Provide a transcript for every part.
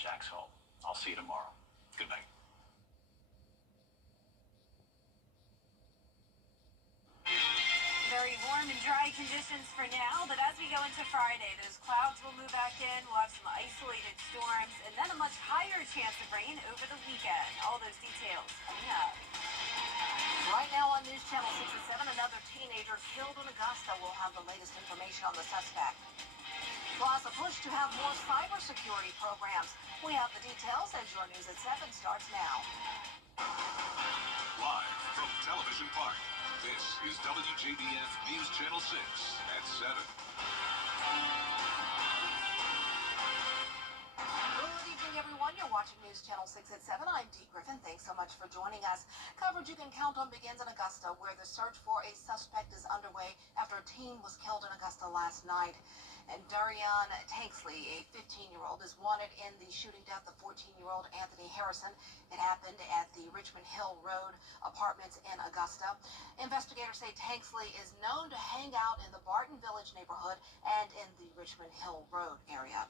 Jack's home. I'll see you tomorrow. Good night. Very warm and dry conditions for now, but as we go into Friday, those clouds will move back in. We'll have some isolated storms and then a much higher chance of rain over the weekend. All those details coming up. Right now on News Channel 6 and 7, another teenager killed in Augusta. We'll have the latest information on the suspect. Plus, a push to have more cybersecurity programs. We have the details as your News at 7 starts now. Live from Television Park, this is WJBF News Channel 6 at 7. Good evening, everyone. You're watching News Channel 6 at 7. I'm Dee Griffin. Thanks so much for joining us. Coverage you can count on begins in Augusta, where the search for a suspect is underway after a teen was killed in Augusta last night. And Darian Tanksley, a 15-year-old, is wanted in the shooting death of 14-year-old Anthony Harrison. It happened at the Richmond Hill Road apartments in Augusta. Investigators say Tanksley is known to hang out in the Barton Village neighborhood and in the Richmond Hill Road area.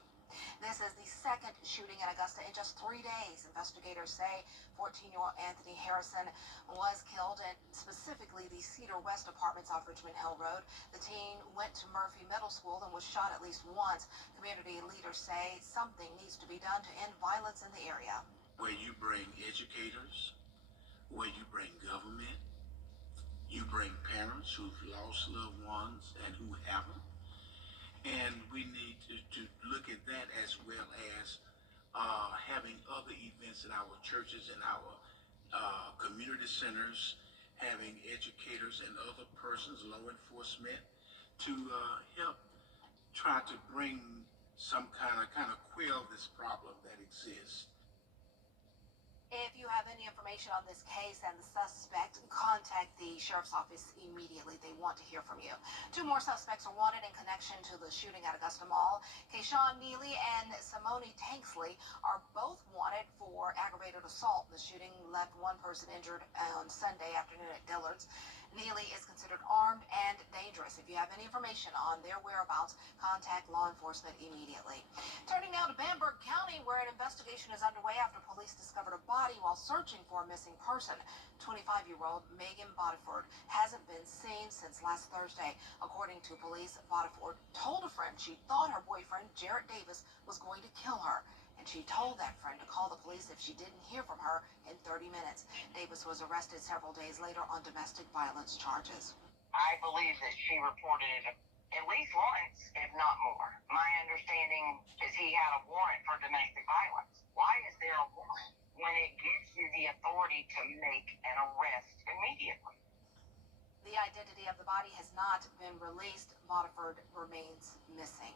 This is the second shooting in Augusta in just 3 days. Investigators say 14-year-old Anthony Harrison was killed in specifically the Cedar West apartments off Richmond Hill Road. The teen went to Murphy Middle School and was shot at least once. Community leaders say something needs to be done to end violence in the area. Where you bring educators, where you bring government, you bring parents who've lost loved ones and who haven't. And we need to look at that as well as having other events in our churches and our community centers, having educators and other persons, law enforcement, to help try to bring some kind of quell this problem that exists. If you have any information on this case and the suspect, contact the sheriff's office immediately. They want to hear from you. 2 more suspects are wanted in connection to the shooting at Augusta Mall. Kayshawn Neely and Simone Tanksley are both wanted for aggravated assault. The shooting left one person injured on Sunday afternoon at Dillard's. Neely is considered armed and dangerous. If you have any information on their whereabouts, contact law enforcement immediately. Turning now to Bamberg County, where an investigation is underway after police discovered a body while searching for a missing person. 25-year-old Megan Bodiford hasn't been seen since last Thursday. According to police, Bodiford told a friend she thought her boyfriend, Jarrett Davis, was going to kill her. And she told that friend to call the police if she didn't hear from her in 30 minutes. Davis was arrested several days later on domestic violence charges. I believe that she reported it at least once, if not more. My understanding is he had a warrant for domestic violence. Why is there a warrant when it gives you the authority to make an arrest immediately? The identity of the body has not been released. Bodiford remains missing.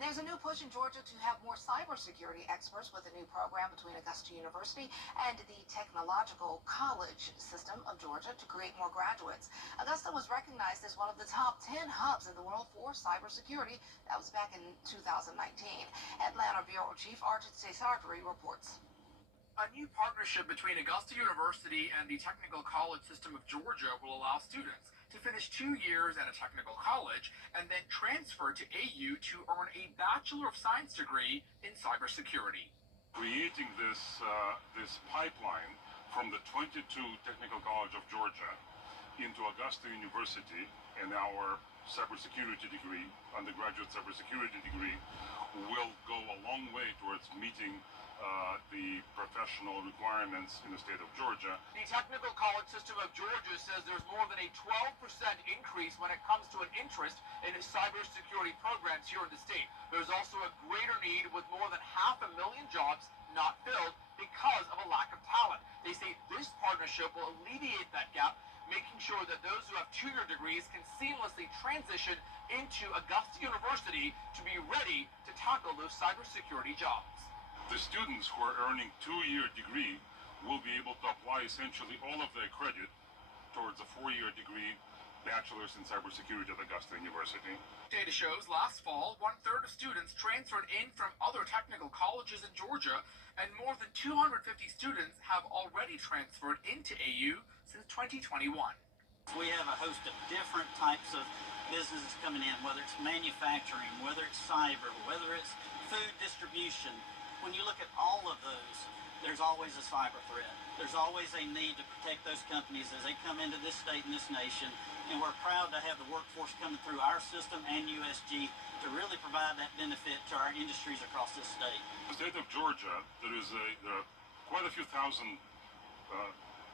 There's a new push in Georgia to have more cybersecurity experts with a new program between Augusta University and the Technological College System of Georgia to create more graduates. Augusta was recognized as one of the top 10 hubs in the world for cybersecurity. That was back in 2019. Atlanta Bureau Chief Arjit Sartari reports. A new partnership between Augusta University and the Technical College System of Georgia will allow students to finish 2 years at a technical college and then transfer to AU to earn a Bachelor of Science degree in cybersecurity. Creating this pipeline from the 22 Technical College of Georgia into Augusta University and our cybersecurity degree, undergraduate cybersecurity degree, will go a long way towards meeting the professional requirements in the state of Georgia. The Technical College System of Georgia says there's more than a 12% increase when it comes to an interest in cybersecurity programs here in the state. There's also a greater need with more than 500,000 jobs not filled because of a lack of talent. They say this partnership will alleviate that gap, making sure that those who have 2-year degrees can seamlessly transition into Augusta University to be ready to tackle those cybersecurity jobs. The students who are earning 2-year degree will be able to apply essentially all of their credit towards a 4-year degree, bachelor's in cybersecurity at Augusta University. Data shows last fall, 1/3 of students transferred in from other technical colleges in Georgia, and more than 250 students have already transferred into AU since 2021. We have a host of different types of businesses coming in, whether it's manufacturing, whether it's cyber, whether it's food distribution. when you look at all of those, there's always a cyber threat. There's always a need to protect those companies as they come into this state and this nation. And we're proud to have the workforce coming through our system and USG to really provide that benefit to our industries across this state. In the state of Georgia, there are quite a few thousand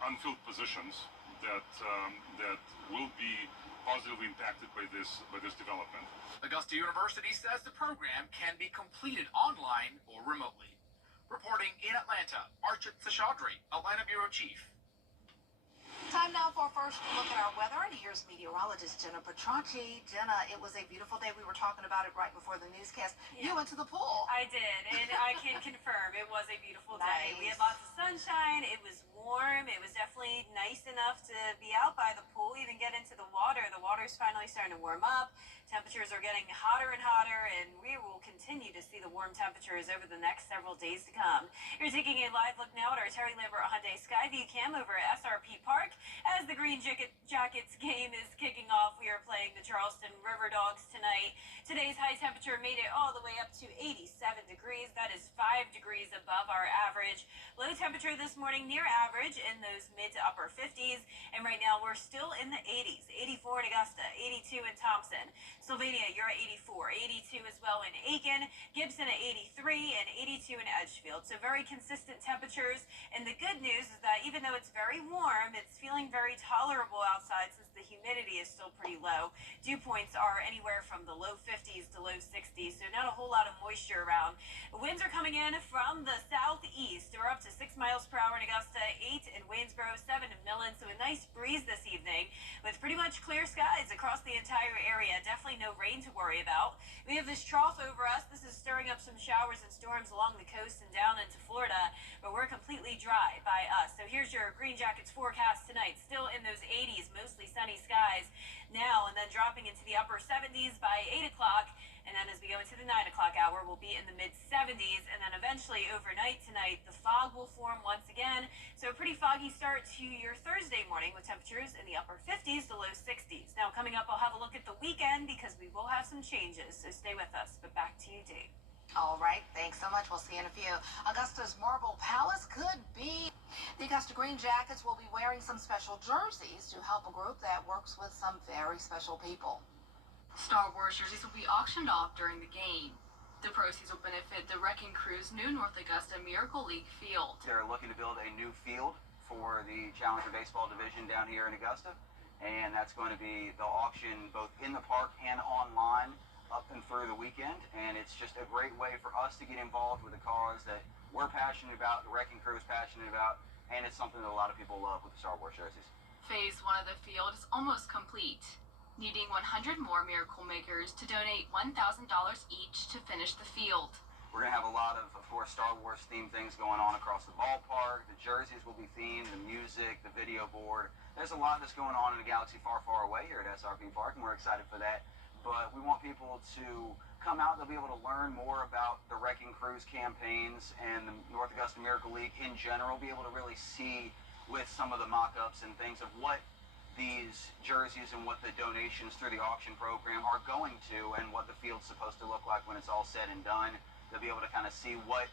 unfilled positions that will be positively impacted by this development. Augusta University says the program can be completed online or remotely. Reporting in Atlanta, Archit Seshadri, Atlanta Bureau Chief. Time now for our first look at our weather, and here's meteorologist Jenna Petracci. Jenna, it was a beautiful day. We were talking about it right before the newscast. Yeah. You went to the pool. I did, and I can confirm it was a beautiful day. Nice. We had lots of sunshine. It was warm. It was definitely nice enough to be out by the pool, even get into the water. The water's finally starting to warm up. Temperatures are getting hotter and hotter, and we will continue to see the warm temperatures over the next several days to come. You're taking a live look now at our Terry Lambert Hyundai Skyview cam over at SRP Park. As the Green Jackets game is kicking off, we are playing the Charleston River Dogs tonight. Today's high temperature made it all the way up to 87 degrees. That is 5 degrees above our average. Low temperature this morning near average in those mid to upper 50s. And right now we're still in the 80s. 84 in Augusta, 82 in Thompson. Sylvania, you're at 84, 82 as well in Aiken, Gibson at 83, and 82 in Edgefield. So very consistent temperatures. And the good news is that even though it's very warm, it's feeling very tolerable outside since the humidity is still pretty low. Dew points are anywhere from the low 50s to low 60s, so not a whole lot of moisture around. Winds are coming in from the southeast. We're up to 6 miles per hour in Augusta, 8 in Waynesboro, 7 in Millen, so a nice breeze this evening with pretty much clear skies across the entire area. Definitely no rain to worry about. We have this trough over us. This is stirring up some showers and storms along the coast and down into Florida, but we're completely dry by us. So here's your Green Jackets forecast tonight. Still in those 80s, mostly sunny skies now, and then dropping into the upper 70s by 8 o'clock. And then as we go into the 9 o'clock hour, we'll be in the mid-70s. And then eventually overnight tonight, the fog will form once again. So a pretty foggy start to your Thursday morning with temperatures in the upper 50s to low 60s. Now coming up, I'll have a look at the weekend because we will have some changes. So stay with us. But back to you, Dave. All right, thanks so much. We'll see you in a few. Augusta's Marble Palace could be. The Augusta Green Jackets will be wearing some special jerseys to help a group that works with some very special people. Star Wars jerseys will be auctioned off during the game. The proceeds will benefit the Wrecking Crew's new North Augusta Miracle League field. They're looking to build a new field for the Challenger Baseball Division down here in Augusta, and that's going to be the auction both in the park and online up and through the weekend, and it's just a great way for us to get involved with a cause that we're passionate about, the Wrecking Crew is passionate about, and it's something that a lot of people love with the Star Wars jerseys. Phase 1 of the field is almost complete, needing 100 more Miracle Makers to donate $1,000 each to finish the field. We're going to have a lot of course, Star Wars themed things going on across the ballpark. The jerseys will be themed, the music, the video board. There's a lot that's going on in a galaxy far, far away here at SRP Park, and we're excited for that. But we want people to come out. They'll be able to learn more about the Wrecking Crew's campaigns and the North Augusta Miracle League in general, be able to really see with some of the mock-ups and things of what these jerseys and what the donations through the auction program are going to and what the field's supposed to look like when it's all said and done. They'll be able to kind of see what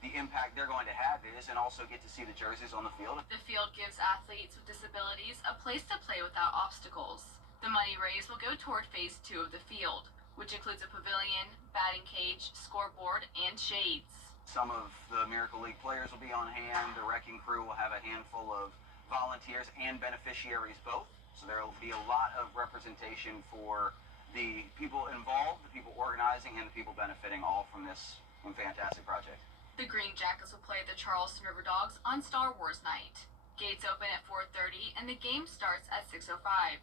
the impact they're going to have is and also get to see the jerseys on the field. The field gives athletes with disabilities a place to play without obstacles. The money raised will go toward phase 2 of the field, which includes a pavilion, batting cage, scoreboard, and shades. Some of the Miracle League players will be on hand. The Wrecking Crew will have a handful of volunteers and beneficiaries both. So there will be a lot of representation for the people involved, the people organizing, and the people benefiting all from this fantastic project. The Green Jackets will play the Charleston River Dogs on Star Wars night. Gates open at 4:30 and the game starts at 6:05.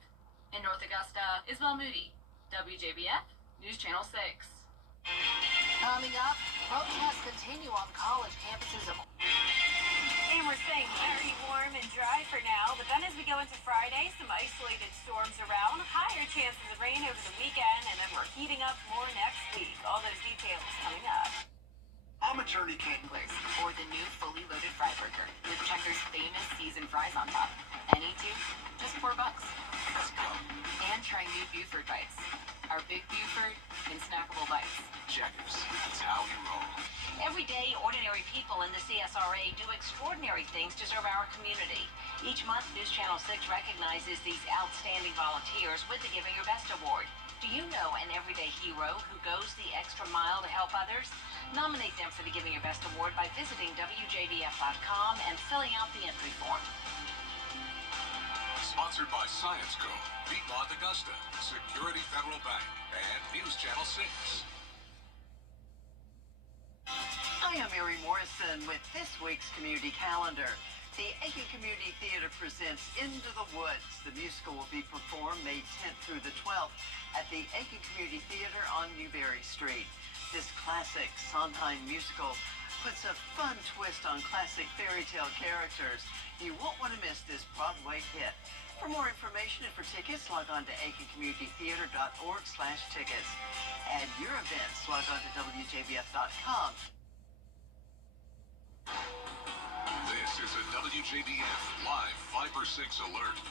In North Augusta, Isabel Moody, WJBF, News Channel 6. Coming up, protests continue on college campuses. And we're staying very warm and dry for now, but then as we go into Friday, some isolated storms around, higher chances of rain over the weekend, and then we're heating up more next week. All those details coming up. I'm attorney Ken Place, or the new fully loaded fry burger with Checker's famous seasoned fries on top. Any two, just $4. Let's go. And try new Buford bites. Our our Big Buford and Snackable Bites. Checkers, that's how we roll. Every day, ordinary people in the CSRA do extraordinary things to serve our community. Each month, News Channel 6 recognizes these outstanding volunteers with the Giving Your Best Award. Do you know an everyday hero who goes the extra mile to help others? Nominate them for the Giving Your Best Award by visiting WJBF.com and filling out the entry form. Sponsored by ScienceCo, Piedmont Augusta, Security Federal Bank, and News Channel 6. Hi, I'm Mary Morrison with this week's community calendar. The Aiken Community Theater presents Into the Woods. The musical will be performed May 10th through the 12th at the Aiken Community Theater on Newberry Street. This classic Sondheim musical puts a fun twist on classic fairy tale characters. You won't want to miss this Broadway hit. For more information and for tickets, log on to aikenCommunityTheater.org/tickets. Add your events, log on to WJBF.com. This is a WJBF Live 5 or 6 alert.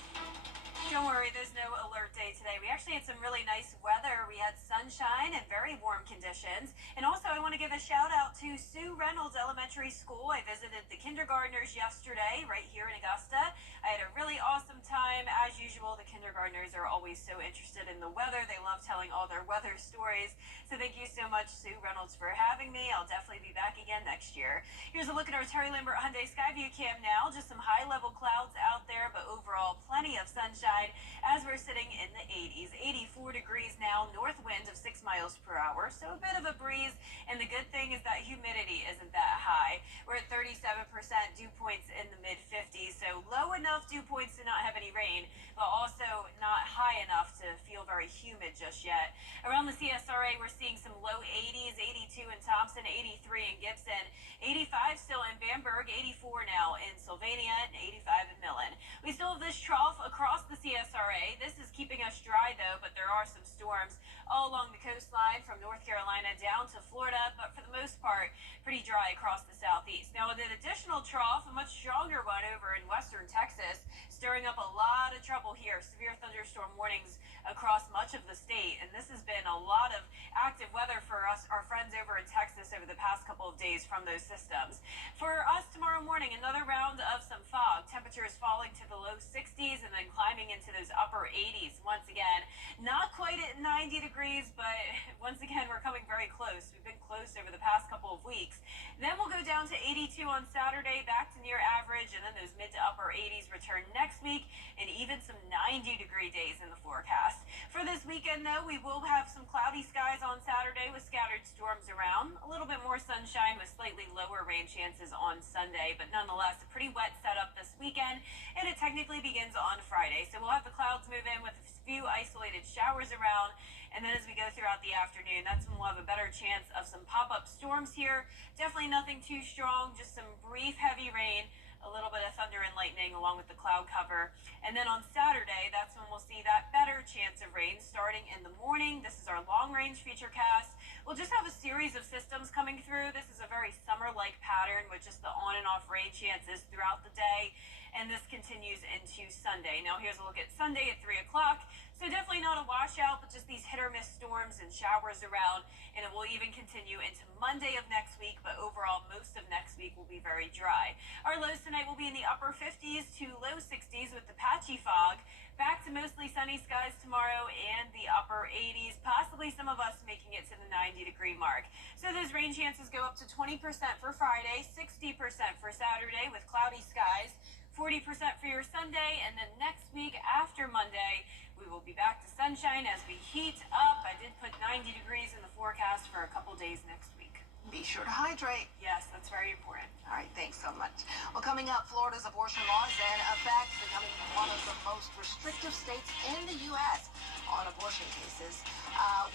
Don't worry, there's no alert day today. We actually had some really nice weather. We had sunshine and very warm conditions. And also, I want to give a shout out to Sue Reynolds Elementary School. I visited the kindergartners yesterday right here in Augusta. I had a really awesome time. As usual, the kindergartners are always so interested in the weather. They love telling all their weather stories. So thank you so much, Sue Reynolds, for having me. I'll definitely be back again next year. Here's a look at our Terry Lambert Hyundai Skyview cam now. Just some high-level clouds out there, but overall plenty of sunshine as we're sitting in the 80s. 84 degrees now, north wind of 6 miles per hour, so a bit of a breeze. And the good thing is that humidity isn't that high. We're at 37%, dew points in the mid-50s, so low enough dew points to not have any rain, but also not high enough to feel very humid just yet. Around the CSRA, we're seeing some low 80s, 82 in Thompson, 83 in Gibson, 85 still in Bamberg, 84 now in Sylvania, and 85 in Millen. We still have this trough across the CSRA. This is keeping us dry, though, but there are some storms all along the coastline from North Carolina down to Florida, but for the most part, pretty dry across the southeast. Now, with an additional trough, a much stronger one over in western Texas, stirring up a lot of trouble here. Severe thunderstorm warnings across much of the state, and this has been a lot of active weather for us, our friends over in Texas over the past couple of days from those systems. For us tomorrow morning, another round of some fog. Temperatures falling to the low 60s and then climbing into those upper 80s once again. Not quite at 90 degrees, but once again, we're coming very close. We've been close over the past couple of weeks. Then we'll go down to 82 on Saturday, back to near average, and then those mid to upper 80s return next week, and even some 90-degree days in the forecast. For this weekend, though, we will have some cloudy skies on Saturday with scattered storms around. A little bit more sunshine with slightly lower rain chances on Sunday, but nonetheless, a pretty wet setup this weekend, and it technically begins on Friday. So we'll have the clouds move in with a few isolated showers around, and then as we go throughout the afternoon, that's when we'll have a better chance of some pop-up storms here. Definitely nothing too strong, just some brief heavy rain, a little bit of thunder and lightning along with the cloud cover. And then on Saturday, that's when we'll see that better chance of rain starting in the morning. This is our long-range feature cast. We'll just have a series of systems coming through. This is a very summer-like pattern with just the on and off rain chances throughout the day. And this continues into Sunday. Now here's a look at Sunday at 3 o'clock. So definitely not a washout, but just these hit or miss storms and showers around. And it will even continue into Monday of next week, but overall most of next week will be very dry. Our lows tonight will be in the upper 50s to low 60s with the patchy fog. Back to mostly sunny skies tomorrow and the upper 80s, possibly some of us making it to the 90-degree mark. So those rain chances go up to 20% for Friday, 60% for Saturday with cloudy skies, 40% for your Sunday, and then next week after Monday, we will be back to sunshine as we heat up. I did put 90 degrees in the forecast for a couple days next week. Be sure to hydrate. Yes, that's very important. All right, thanks so much. Well, coming up, Florida's abortion laws in effect, becoming one of the most restrictive states in the U.S. on abortion cases.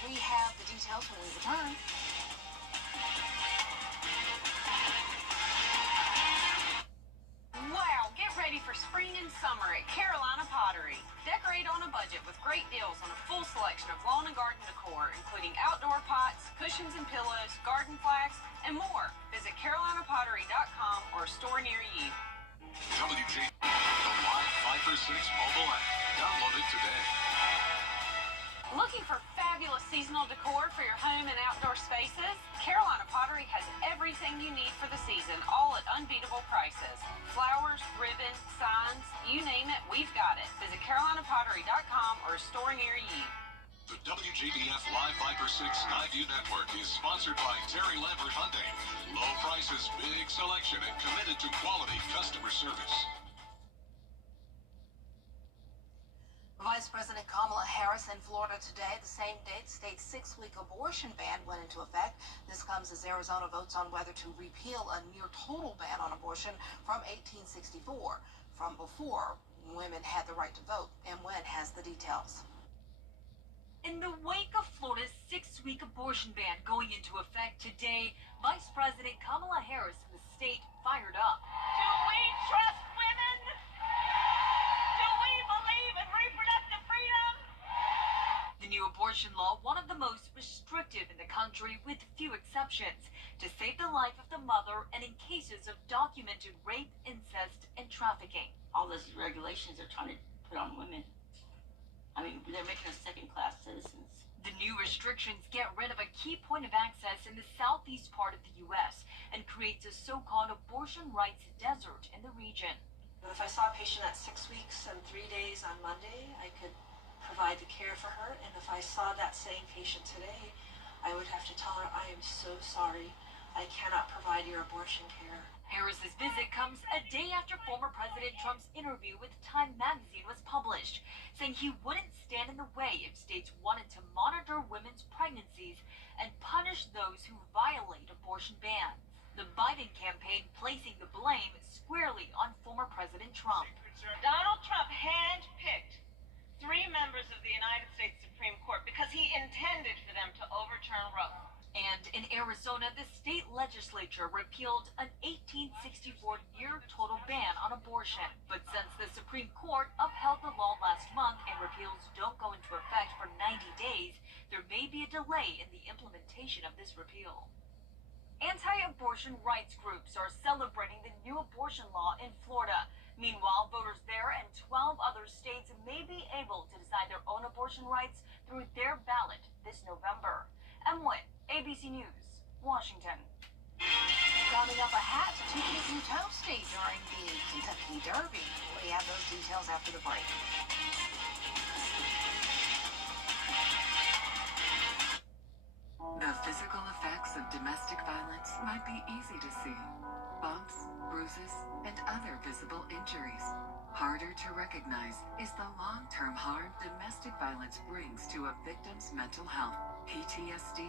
We have the details when we return. Wow, get ready for spring and summer at Carolina Pottery. Decorate on a budget with great deals on a full selection of lawn and garden decor, including outdoor pots, cushions and pillows, garden flags, and more. Visit carolinapottery.com or a store near you. WJ, the Live 5 for 6 mobile app. Download it today. Looking for fabulous seasonal decor for your home and outdoor spaces? Carolina Pottery has everything you need for the season, all at unbeatable prices. Flowers, ribbon, signs, you name it, we've got it. Visit carolinapottery.com or a store near you. The WJBF Live Viper 6 Skyview Network is sponsored by Terry Lambert Hyundai. Low prices, big selection, and committed to quality customer service. Vice President Kamala Harris in Florida today, the same date the state's 6-week abortion ban went into effect. This comes as Arizona votes on whether to repeal a near total ban on abortion from 1864, from before women had the right to vote. And Wen has the details. In the wake of Florida's 6-week abortion ban going into effect today, Vice President Kamala Harris in the state fired up. Do we trust women? Do we believe in reproductive freedom? The new abortion law, one of the most restrictive in the country with few exceptions, to save the life of the mother and in cases of documented rape, incest, and trafficking. All those regulations are trying to put on women. I mean, they're making us second-class citizens. The new restrictions get rid of a key point of access in the southeast part of the U.S. and creates a so-called abortion rights desert in the region. If I saw a patient at 6 weeks and 3 days on Monday, I could provide the care for her. And if I saw that same patient today, I would have to tell her, I am so sorry, I cannot provide your abortion care. Harris's visit comes a day after former President Trump's interview with Time magazine was published, saying he wouldn't stand in the way if states wanted to monitor women's pregnancies and punish those who violate abortion bans. The Biden campaign placing the blame squarely on former President Trump. Donald Trump handpicked 3 members of the United States Supreme Court because he intended for them to overturn Roe. And in Arizona, the state legislature repealed an 1864 near total ban on abortion. But since the Supreme Court upheld the law last month and repeals don't go into effect for 90 days, there may be a delay in the implementation of this repeal. Anti-abortion rights groups are celebrating the new abortion law in Florida. Meanwhile, voters there and 12 other states may be able to decide their own abortion rights through their ballot this November. Emily, ABC News, Washington. Coming up, a hat to keep you toasty during the Kentucky Derby. We have those details after the break. The physical effects of domestic violence might be easy to see. Bumps, bruises, and other visible injuries. Harder to recognize is the long-term harm domestic violence brings to a victim's mental health. PTSD,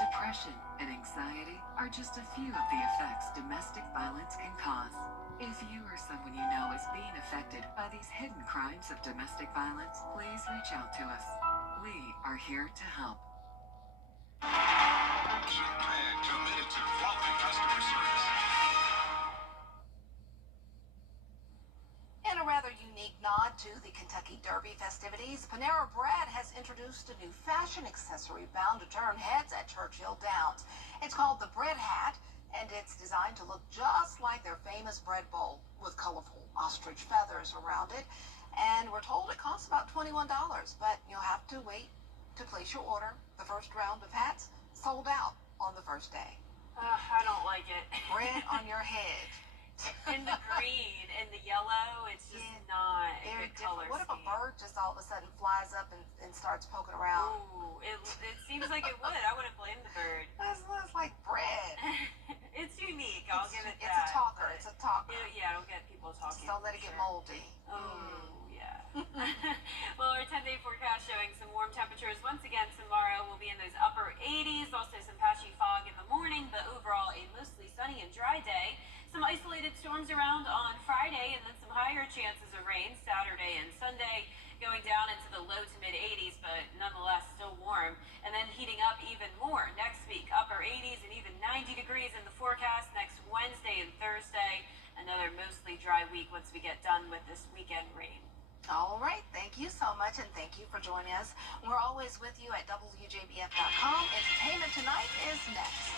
depression, and anxiety are just a few of the effects domestic violence can cause. If you or someone you know is being affected by these hidden crimes of domestic violence, please reach out to us. We are here to help. And committed to quality customer service. In a rather unique nod to the Kentucky Derby festivities, Panera Bread has introduced a new fashion accessory bound to turn heads at Churchill Downs. It's called the Bread Hat, and it's designed to look just like their famous bread bowl with colorful ostrich feathers around it. And we're told it costs about $21, but you'll have to wait to place your order. The first round of hats sold out on the first day. I don't like it. Bread on your head. In the green and the yellow, it's just not a Very good color different. What if a scheme. bird just all of a sudden flies up and starts poking around? Ooh, it seems like it would. I wouldn't blame the bird. That's like bread. It's unique. I'll give it It's that. a talker. It's a talker. Yeah, it'll get people talking. Just don't let it get moldy. Oh, yeah. Well, our 10-day forecast showing some warm temperatures. Once again, tomorrow will be in those upper 80s. Also some patchy fog in the morning, but overall a mostly sunny and dry day. Some isolated storms around on Friday, and then some higher chances of rain Saturday and Sunday, going down into the low to mid 80s, but nonetheless still warm. And then heating up even more next week, upper 80s and even 90 degrees in the forecast next Wednesday and Thursday. Another mostly dry week once we get done with this weekend rain. All right. Thank you so much, and thank you for joining us. We're always with you at WJBF.com. Entertainment Tonight is next.